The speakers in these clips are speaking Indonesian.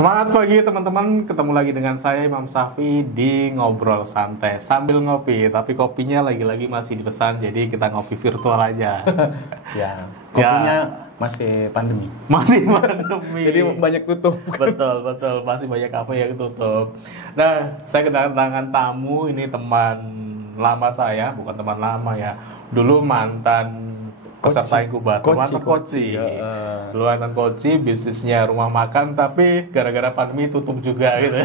Semangat pagi teman-teman, ketemu lagi dengan saya Imam Safi di Ngobrol Santai sambil ngopi, tapi kopinya lagi-lagi masih dipesan, jadi kita ngopi virtual aja. Ya, kopinya masih pandemi. Masih pandemi. Jadi banyak tutup. Betul, masih banyak kafe yang tutup. Nah, saya kedatangan tamu, ini teman lama saya, bukan teman lama ya. Dulu mantan peserta inkubator, mantan koci. Dulu mantan koci, bisnisnya rumah makan, tapi gara-gara pandemi tutup juga gitu.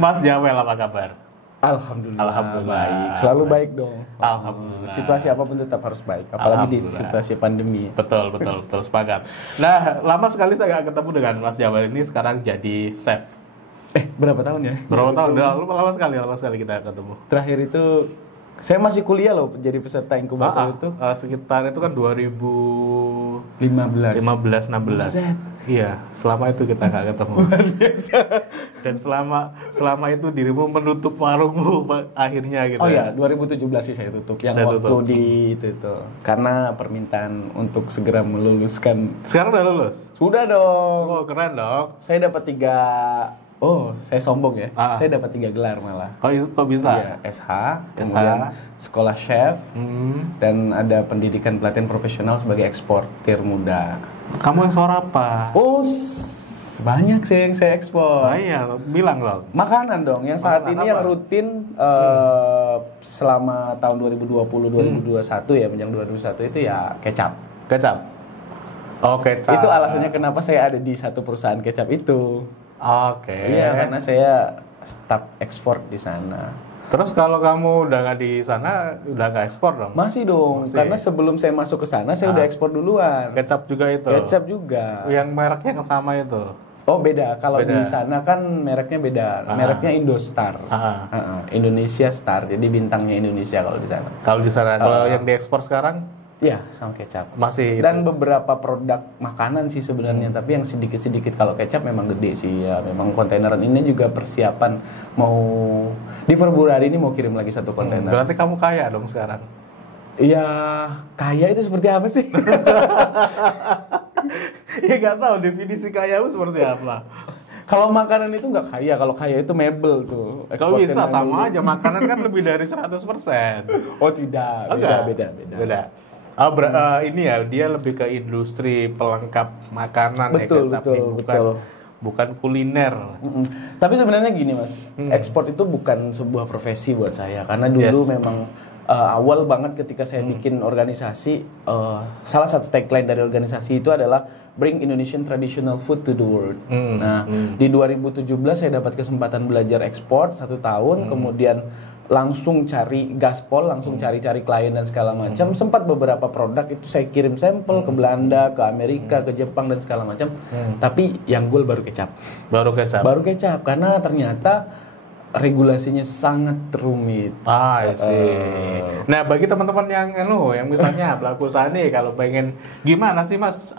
Mas Jamel, apa kabar? Alhamdulillah baik. Selalu baik dong. Alhamdulillah. Situasi apapun tetap harus baik, apalagi di situasi pandemi. Betul, sepakat. Nah, lama sekali saya gak ketemu dengan Mas Jamel ini, sekarang jadi chef. Berapa tahun ya? Berapa tahun? Lama sekali kita ketemu. Terakhir itu saya masih kuliah loh, jadi peserta inkubator itu. Sekitar itu kan 2015, 16. Buset. Iya, selama itu kita nggak ketemu. Dan selama itu dirimu menutup warungmu akhirnya gitu. Oh iya, 2017 sih saya tutup. Yang saya waktu tutup. Di itu. Karena permintaan untuk segera meluluskan. Sekarang udah lulus? Sudah dong. Oh, keren dong. Saya dapat 3. Oh, saya sombong ya. Saya dapat 3 gelar malah. Kok bisa? Iya, SH, kemudian sekolah chef, dan ada pendidikan pelatihan profesional sebagai eksportir muda. Kamu ekspor apa? Oh, banyak sih yang saya ekspor. Iya, bilang dong. Makanan dong, yang saat ini apa? yang rutin selama tahun 2020-2021 ya, menjelang 2021 itu ya kecap. Kecap? Oh, kecap. Itu alasannya kenapa saya ada di satu perusahaan kecap itu. Oke. Iya, karena saya staf ekspor di sana. Terus kalau kamu udah nggak di sana, udah nggak ekspor dong? Masih dong, karena sebelum saya masuk ke sana, saya udah ekspor duluan. Kecap juga itu? Kecap juga. Yang mereknya yang sama itu? Oh beda, kalau di sana kan mereknya beda. Mereknya Indostar. Indonesia Star, jadi bintangnya Indonesia kalau di sana. Kalau di sana, kalau yang diekspor sekarang? Ya, sama kecap. Masih. Dan beberapa produk makanan sih sebenarnya, tapi yang sedikit-sedikit. Kalau kecap memang gede sih ya. Memang kontaineran ini juga persiapan mau di Februari ini mau kirim lagi 1 kontainer. Berarti kamu kaya dong sekarang? Iya, kaya itu seperti apa sih? Ya nggak tahu definisi kaya itu seperti apa. Kalau makanan itu nggak kaya, kalau kaya itu mebel tuh. Kalau bisa sama aja, makanan kan lebih dari 100%. Oh tidak, beda. Ini ya, dia lebih ke industri pelengkap makanan. Betul. Bukan kuliner. Tapi sebenarnya gini mas, ekspor itu bukan sebuah profesi buat saya. Karena dulu memang awal banget ketika saya bikin organisasi, salah satu tagline dari organisasi itu adalah Bring Indonesian Traditional Food to the World. Di 2017 saya dapat kesempatan belajar ekspor 1 tahun, kemudian langsung cari gaspol, langsung cari-cari klien dan segala macam. Sempat beberapa produk itu saya kirim sampel ke Belanda, ke Amerika, ke Jepang dan segala macam. Tapi yang goal baru kecap. Baru kecap karena ternyata regulasinya sangat rumit. Sih. Nah, bagi teman-teman yang misalnya pelaku usaha nih, kalau pengen gimana sih Mas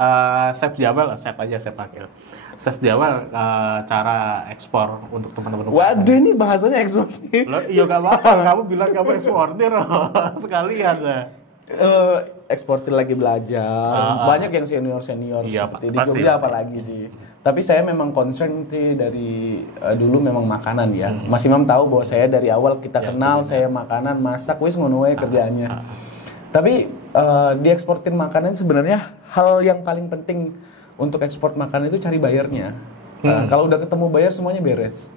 Chef Jamel, chef panggil. Chef Jamel, cara ekspor untuk teman-teman. Waduh, ini bahasanya ekspor. Iya gak apa-apa, kamu bilang kamu eksportir sekalian ya. Eksportir lagi belajar. Banyak yang senior seperti di Jogja apalagi sih. Tapi saya memang concern dari dulu memang makanan ya. Mas Imam tahu bahwa saya dari awal kita kenal, saya makanan, masak, wis ngono wae kerjaannya. Tapi dieksportir makanan sebenarnya hal yang paling penting untuk ekspor makanan itu cari bayarnya. Kalau udah ketemu bayar semuanya beres.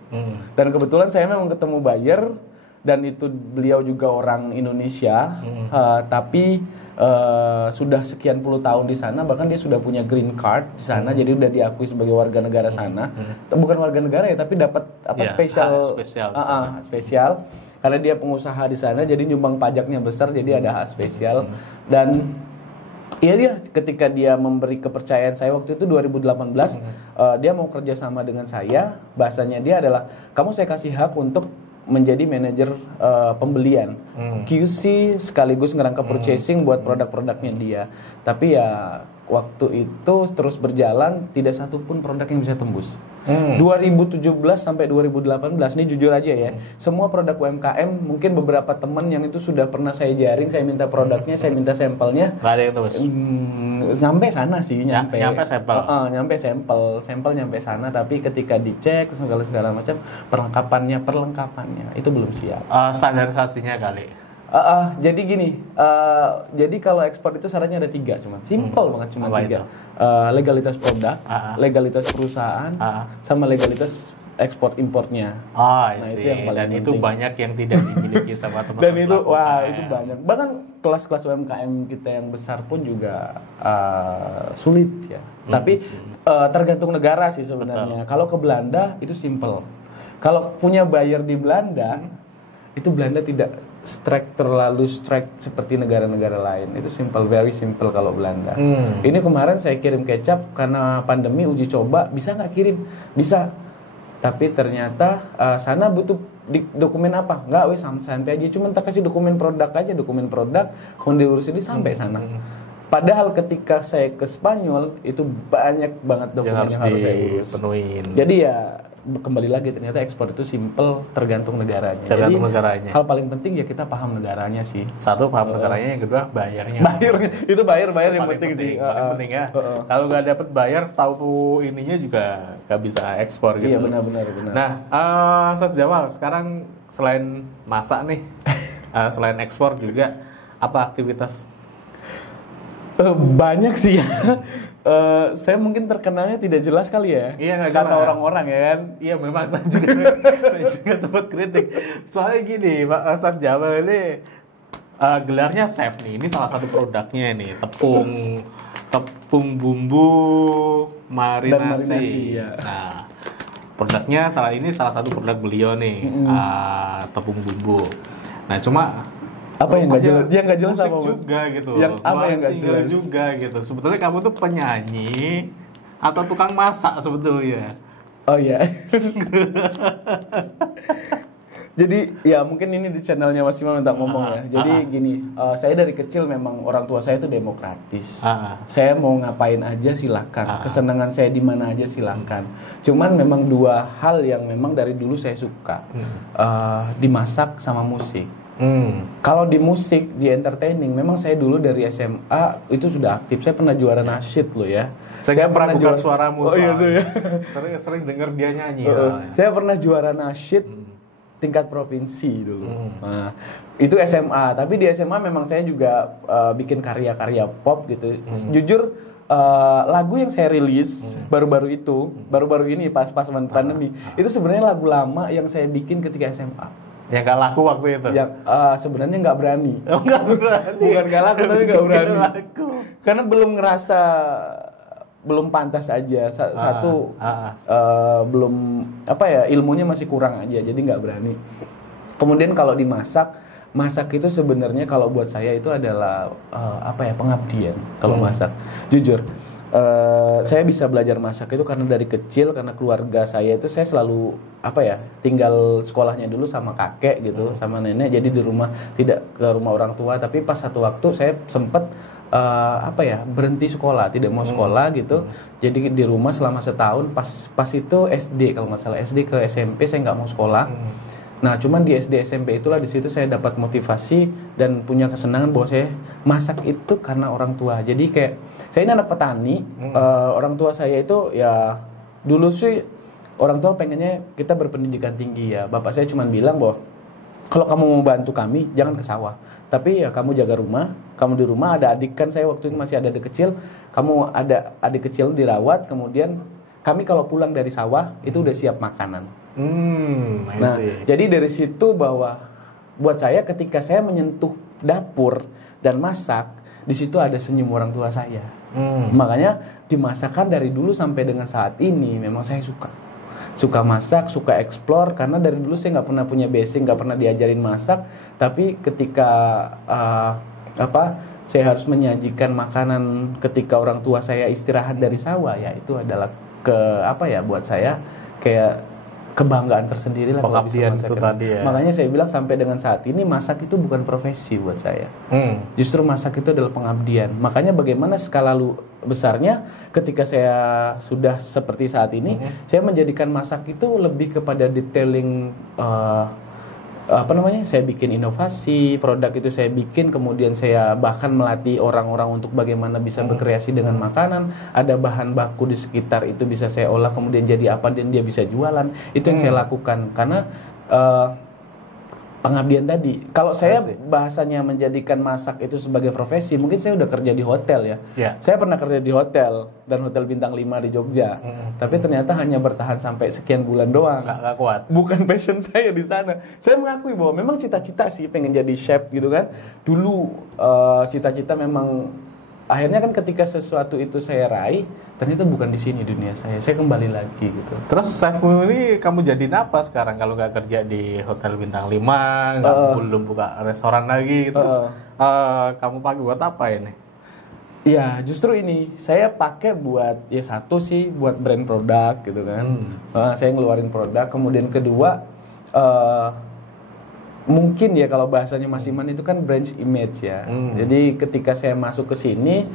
Dan kebetulan saya memang ketemu buyer, dan itu beliau juga orang Indonesia, tapi sudah sekian puluh tahun di sana, bahkan dia sudah punya green card di sana, jadi udah diakui sebagai warga negara sana. Bukan warga negara ya, tapi dapat spesial karena dia pengusaha di sana, jadi nyumbang pajaknya besar, jadi ada hak spesial. Dan iya dia, ketika dia memberi kepercayaan saya waktu itu 2018, dia mau kerja sama dengan saya. Bahasanya dia adalah, kamu saya kasih hak untuk menjadi manajer pembelian, QC sekaligus ngerangka purchasing buat produk-produknya dia. Tapi ya waktu itu terus berjalan, tidak satupun produk yang bisa tembus. 2017 sampai 2018 ini jujur aja ya, semua produk UMKM mungkin beberapa teman yang itu sudah pernah saya jaring, saya minta produknya, saya minta sampelnya. Nggak ada yang tembus. Nyampe sana sih, nyampe sampel. Nyampe sampel nyampe sana, tapi ketika dicek segala macam perlengkapannya itu belum siap. Standarisasinya kali. Jadi gini, jadi kalau ekspor itu syaratnya ada 3 cuman, simple banget cuma 3. Legalitas produk, legalitas perusahaan, sama legalitas ekspor importnya. Itu yang paling penting. Itu banyak yang tidak dimiliki sama teman-teman. Dan itu itu banyak. Bahkan kelas-kelas UMKM kita yang besar pun juga sulit ya. Tapi tergantung negara sih sebenarnya. Kalau ke Belanda itu simple. Kalau punya buyer di Belanda, itu Belanda tidak terlalu strict seperti negara-negara lain. Itu simple, very simple kalau Belanda. Ini kemarin saya kirim kecap karena pandemi uji coba, bisa nggak kirim? Bisa. Tapi ternyata sana butuh dokumen apa? Nggak, santai aja. Cuma tak kasih dokumen produk aja, kemudian diurusin sampai sana. Padahal ketika saya ke Spanyol itu banyak banget dokumen yang harus saya urus. Jadi ya kembali lagi ternyata ekspor itu simple, tergantung negaranya. Jadi hal paling penting ya kita paham negaranya sih. Satu paham negaranya, yang kedua bayarnya. Itu bayar yang penting sih. Paling penting ya. Kalau nggak dapet bayar, tahu ininya juga nggak bisa ekspor gitu. Iya benar. Nah, Chef Jawal sekarang selain masak nih, selain ekspor juga apa aktivitas? Banyak sih ya. Saya mungkin terkenalnya tidak jelas kali ya. Iya, nggak karena jelas. orang-orang ya kan. Iya memang saya juga sempat kritik. Soalnya gini, Pak Chef Jawal ini gelarnya chef nih. Ini salah satu produknya nih, tepung bumbu marinasi. Ya. Nah, produknya salah satu produk beliau nih, tepung bumbu. Nah, cuma apa yang nggak jelas? Yang nggak jelas apa juga gitu. Yang apa yang nggak jelas juga gitu. Sebetulnya kamu tuh penyanyi atau tukang masak sebetulnya? Oh iya. Jadi ya mungkin ini di channelnya Mas Imam minta ngomong ya. Jadi gini, saya dari kecil memang orang tua saya itu demokratis. Saya mau ngapain aja silakan. Kesenangan saya di mana aja silakan. Cuman memang 2 hal yang memang dari dulu saya suka. Dimasak sama musik. Kalau di musik, di entertaining, memang saya dulu dari SMA itu sudah aktif. Saya pernah juara nasyid loh ya. Saya pernah buka suaramu. Oh iya, sering dengar dia nyanyi. Saya pernah juara nasyid tingkat provinsi dulu. Nah, itu SMA. Tapi di SMA memang saya juga bikin karya-karya pop gitu. Jujur, lagu yang saya rilis baru-baru ini pas pandemi, itu sebenarnya lagu lama yang saya bikin ketika SMA. Yang gak laku waktu itu? Yang sebenarnya nggak berani. Nggak berani. Bukan gak laku tapi nggak berani. Karena belum ngerasa, belum pantas aja. Belum ilmunya masih kurang aja, jadi nggak berani. Kemudian kalau masak itu sebenarnya kalau buat saya itu adalah pengabdian. Kalau masak, jujur. Saya bisa belajar masak itu karena dari kecil, karena keluarga saya itu saya selalu tinggal sekolahnya dulu sama kakek gitu, sama nenek, jadi di rumah, tidak ke rumah orang tua. Tapi pas satu waktu saya sempat berhenti sekolah, tidak mau sekolah gitu. Jadi di rumah selama setahun, pas itu SD kalau nggak salah, SD ke SMP saya nggak mau sekolah. Nah, cuman di SD SMP itulah, di situ saya dapat motivasi dan punya kesenangan bahwa saya masak itu karena orang tua. Jadi kayak saya ini anak petani, orang tua saya itu ya dulu sih orang tua pengennya kita berpendidikan tinggi ya. Bapak saya cuma bilang bahwa kalau kamu mau bantu kami jangan ke sawah, tapi ya kamu jaga rumah, kamu di rumah, ada adik, kan saya waktu itu masih ada adik kecil, kamu ada adik kecil dirawat, kemudian kami kalau pulang dari sawah itu udah siap makanan. Nah, jadi dari situ bahwa buat saya ketika saya menyentuh dapur dan masak, di situ ada senyum orang tua saya. Makanya dimasakkan dari dulu sampai dengan saat ini memang saya suka masak, suka explore, karena dari dulu saya nggak pernah punya basic, nggak pernah diajarin masak. Tapi ketika saya harus menyajikan makanan ketika orang tua saya istirahat dari sawah, ya itu adalah buat saya kayak kebanggaan tersendiri lah kalau bisa masak. Ya. Makanya saya bilang sampai dengan saat ini masak itu bukan profesi buat saya. Justru masak itu adalah pengabdian. Makanya bagaimana besarnya ketika saya sudah seperti saat ini, saya menjadikan masak itu lebih kepada detailing saya bikin inovasi, produk itu saya bikin, kemudian saya bahkan melatih orang-orang untuk bagaimana bisa berkreasi dengan makanan, ada bahan baku di sekitar itu bisa saya olah kemudian jadi apa dan dia bisa jualan. Itu yang saya lakukan karena pengabdian tadi. Kalau saya bahasanya menjadikan masak itu sebagai profesi, mungkin saya udah kerja di hotel ya. Saya pernah kerja di hotel dan hotel bintang 5 di Jogja. Tapi ternyata hanya bertahan sampai sekian bulan doang. Nggak kuat. Bukan passion saya di sana. Saya mengakui bahwa memang cita-cita sih pengen jadi chef gitu kan. Dulu cita-cita memang akhirnya kan ketika sesuatu itu saya raih, ternyata bukan di sini dunia saya kembali lagi gitu. Terus chefmu ini kamu jadiin apa sekarang kalau nggak kerja di hotel bintang 5, belum buka restoran lagi, terus kamu pakai buat apa ini? Ya justru ini saya pakai buat satu sih buat brand produk gitu kan. Saya ngeluarin produk, kemudian kedua mungkin ya kalau bahasanya Mas Iman itu kan brand image ya. Jadi ketika saya masuk ke sini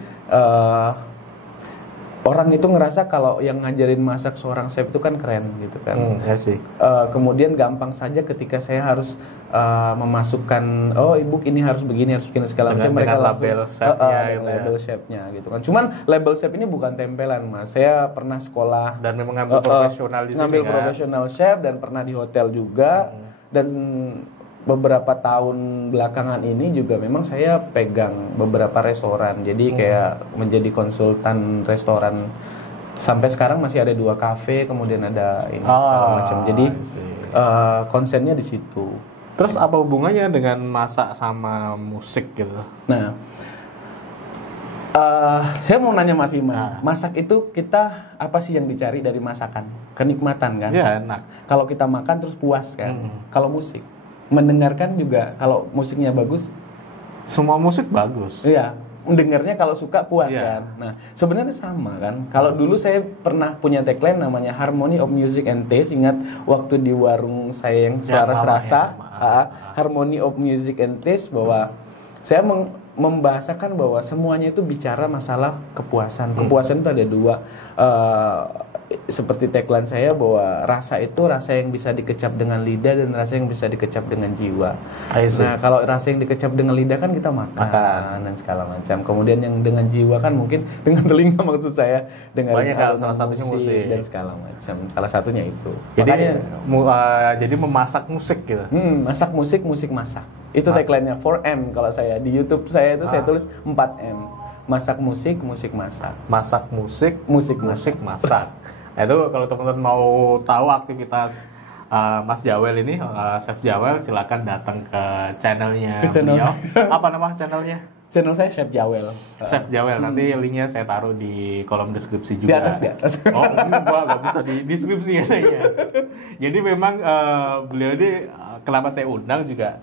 orang itu ngerasa kalau yang ngajarin masak seorang chef itu kan keren gitu kan. Kemudian gampang saja ketika saya harus memasukkan ibu ini harus begini segala macam, mereka label chefnya label chefnya gitu kan. Cuman label chef ini bukan tempelan Mas. Saya pernah sekolah dan memang ngambil profesional di sini. Ngambil profesional chef dan pernah di hotel juga dan beberapa tahun belakangan ini juga memang saya pegang beberapa restoran. Jadi kayak menjadi konsultan restoran. Sampai sekarang masih ada 2 kafe, kemudian ada ini segala macam. Jadi konsennya di situ. Terus apa hubungannya dengan masak sama musik gitu? Nah, saya mau nanya Mas Iman. Masak itu kita apa sih yang dicari dari masakan? Kenikmatan kan? Iya, enak. Kalau kita makan terus puas kan? Kalau musik mendengarkan juga, kalau musiknya bagus, semua musik bagus. Iya, mendengarnya kalau suka puas kan. Nah, sebenarnya sama kan. Kalau dulu saya pernah punya tagline namanya Harmony of Music and Taste. Ingat waktu di warung saya yang Selaras Rasa, Harmony of Music and Taste, bahwa saya membahasakan bahwa semuanya itu bicara masalah kepuasan. Kepuasan itu ada 2. Seperti tagline saya bahwa rasa itu rasa yang bisa dikecap dengan lidah dan rasa yang bisa dikecap dengan jiwa. Nah, kalau rasa yang dikecap dengan lidah kan kita makan dan segala macam. Kemudian yang dengan jiwa kan mungkin dengan telinga, maksud saya dengan salah satunya musik dan segala macam. Salah satunya itu. Jadi jadi memasak musik gitu. Masak musik masak. Itu tagline-nya 4M kalau saya di YouTube saya itu saya tulis 4M. Masak musik masak. Masak musik masak. Nah, itu kalau teman-teman mau tahu aktivitas Mas Jawel ini, Chef Jawel, silakan datang ke channelnya beliau. Apa nama channelnya? Channel saya Chef Jawel. Chef Jawel, nanti linknya saya taruh di kolom deskripsi juga. Di atas. Oh, nggak bisa di deskripsi ya. Jadi memang beliau ini kenapa saya undang juga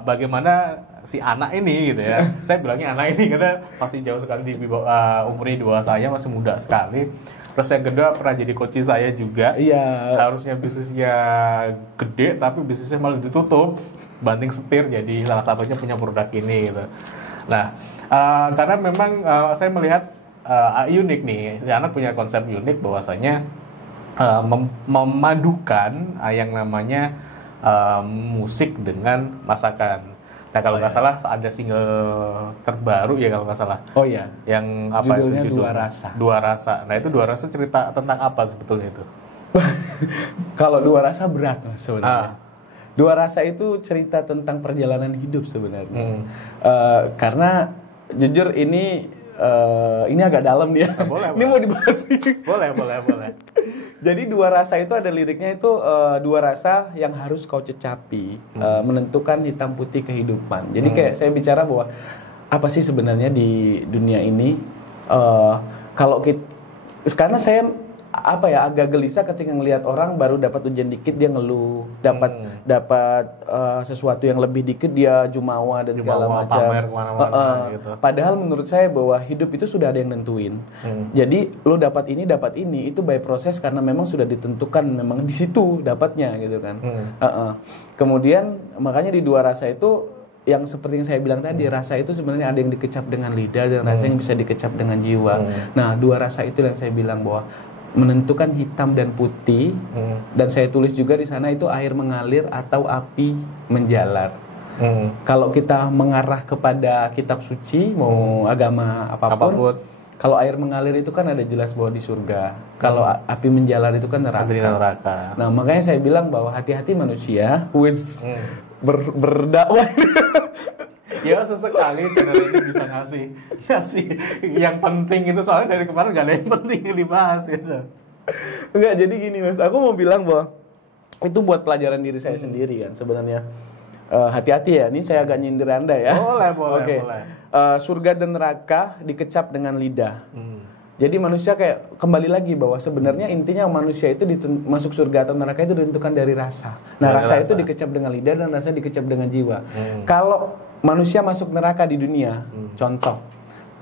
bagaimana si anak ini gitu ya. Saya bilangnya anak ini karena pasti jauh sekali di umurnya di bawah saya, masih muda sekali. Terus yang kedua pernah jadi coach saya juga. Iya. Harusnya bisnisnya gede tapi bisnisnya malah ditutup. Banting setir, jadi salah satunya punya produk ini gitu. Nah, karena memang saya melihat unik nih. Si anak punya konsep unik bahwasanya memadukan yang namanya musik dengan masakan. Nah, kalau nggak salah ada single terbaru ya kalau nggak salah. Oh iya. Yang apa judulnya itu? Dua Rasa. Dua Rasa. Nah, itu Dua Rasa cerita tentang apa sebetulnya itu? Kalau Dua Rasa berat Mas sebenarnya. Dua Rasa itu cerita tentang perjalanan hidup sebenarnya. Karena jujur ini agak dalam nih ya. Boleh, ini mau dibahas nih. Boleh. Jadi Dua Rasa itu ada liriknya itu dua rasa yang harus kau cecapi, menentukan hitam putih kehidupan. Jadi kayak saya bicara bahwa apa sih sebenarnya di dunia ini, kalau kita, karena saya agak gelisah ketika ngelihat orang baru dapat ujian dikit dia ngeluh, dapat sesuatu yang lebih dikit dia jumawa dan segala macam. Pamer kemana-mana gitu. Padahal menurut saya bahwa hidup itu sudah ada yang nentuin. Jadi lo dapat ini itu by proses karena memang sudah ditentukan, memang di situ dapatnya gitu kan. Kemudian makanya di Dua Rasa itu yang seperti yang saya bilang tadi, rasa itu sebenarnya ada yang dikecap dengan lidah dan rasa yang bisa dikecap dengan jiwa. Nah, dua rasa itu yang saya bilang bahwa menentukan hitam dan putih. Dan saya tulis juga di sana itu air mengalir atau api menjalar. Kalau kita mengarah kepada kitab suci, mau agama apapun, kalau air mengalir itu kan ada jelas bahwa di surga. Kalau api menjalar itu kan neraka. Nah, makanya saya bilang bahwa hati-hati manusia berdakwah. Ya sesekali channel ini bisa ngasih yang penting itu, soalnya dari kemarin gak ada yang penting yang dibahas gitu. Enggak, jadi gini Mas, aku mau bilang bahwa itu buat pelajaran diri saya sendiri kan sebenarnya. Hati-hati ya, ini saya agak nyindir Anda ya. Boleh. Surga dan neraka dikecap dengan lidah. Jadi manusia kayak kembali lagi bahwa sebenarnya intinya manusia itu masuk surga atau neraka itu ditentukan dari rasa. Nah, rasa itu dikecap dengan lidah dan rasa dikecap dengan jiwa. Kalau manusia masuk neraka di dunia, contoh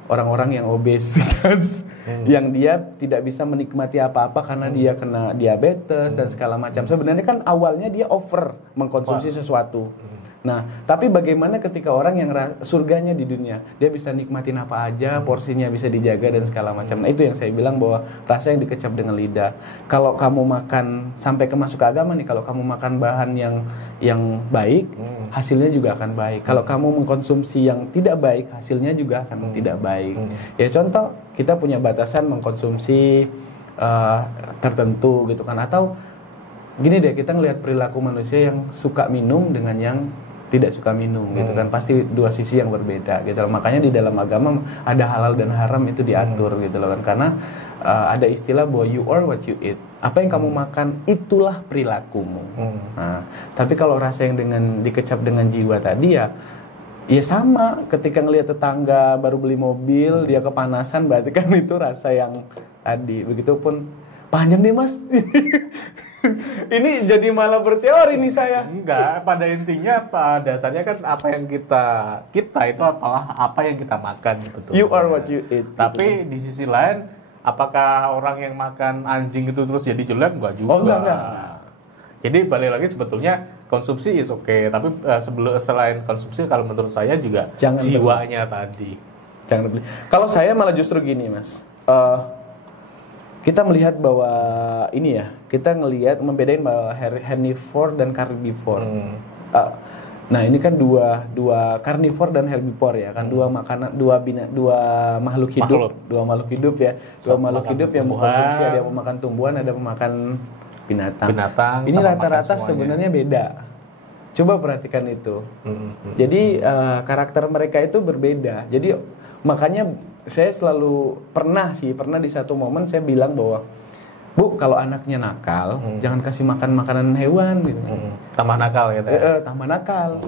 orang-orang yang obesitas, yang dia tidak bisa menikmati apa-apa karena dia kena diabetes dan segala macam. Sebenarnya kan awalnya dia over mengkonsumsi sesuatu. Nah, tapi bagaimana ketika orang yang surganya di dunia, dia bisa nikmatin apa aja, porsinya bisa dijaga dan segala macam. Nah, itu yang saya bilang bahwa rasa yang dikecap dengan lidah. Kalau kamu makan sampai ke masuk agama nih, kalau kamu makan bahan yang baik, hasilnya juga akan baik. Kalau kamu mengkonsumsi yang tidak baik, hasilnya juga akan tidak baik. Ya contoh, kita punya batasan mengkonsumsi tertentu gitu kan, atau gini deh, kita ngelihat perilaku manusia yang suka minum dengan yang tidak suka minum gitu kan, pasti dua sisi yang berbeda gitu loh. Makanya di dalam agama ada halal dan haram itu diatur gitu loh kan, karena ada istilah bahwa you are what you eat. Apa yang kamu makan itulah perilakumu. Nah, tapi kalau rasa yang dikecap dengan jiwa tadi ya sama, ketika ngelihat tetangga baru beli mobil, dia kepanasan, berarti kan itu rasa yang tadi. Begitupun panjang deh Mas. Ini jadi malah berteori nih saya. Enggak, pada intinya pada dasarnya kan apa yang kita itu apa yang kita makan betul. You are what you eat. Tapi di sisi lain, apakah orang yang makan anjing itu terus jadi jelek? Enggak juga. Enggak. Jadi balik lagi sebetulnya konsumsi is okay, tapi selain konsumsi kalau menurut saya juga jangan jiwanya tadi. Jangan beli. Kalau saya malah justru gini Mas. Kita melihat bahwa ini ya, kita ngelihat membedain bahwa herbivore dan carnivore. Nah, ini kan dua carnivore dan herbivore ya, kan dua makhluk hidup ya. Dua makhluk hidup yang mengkonsumsi, ada yang memakan tumbuhan, ada yang memakan binatang. Ini rata-rata sebenarnya beda. Coba perhatikan itu. Jadi karakter mereka itu berbeda. Jadi makanya saya selalu pernah di satu momen saya bilang bahwa Bu, kalau anaknya nakal, jangan kasih makan makanan hewan gitu. Tambah nakal gitu ya. Tambah nakal.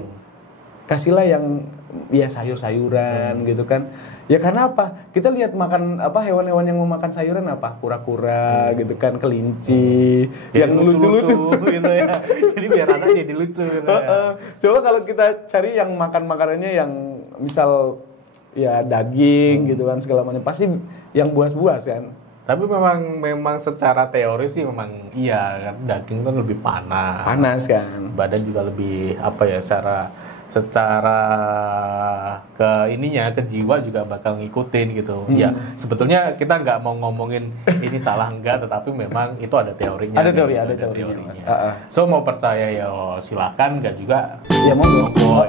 Kasihlah yang ya sayur-sayuran gitu kan. Ya karena apa? Kita lihat makan hewan-hewan yang memakan sayuran apa? Kura-kura gitu kan, kelinci, yang lucu-lucu gitu ya. Jadi biar anak jadi lucu gitu ya. Coba kalau kita cari yang makan makanannya yang misal ya daging gitu kan segala macam, pasti yang buas-buas kan. Tapi memang secara teori sih memang iya kan, daging kan lebih panas kan, badan juga lebih secara ke jiwa juga bakal ngikutin gitu. Ya sebetulnya kita nggak mau ngomongin ini salah enggak, tetapi memang itu ada teorinya. Ada teorinya. So mau percaya ya silakan, nggak juga ya monggo.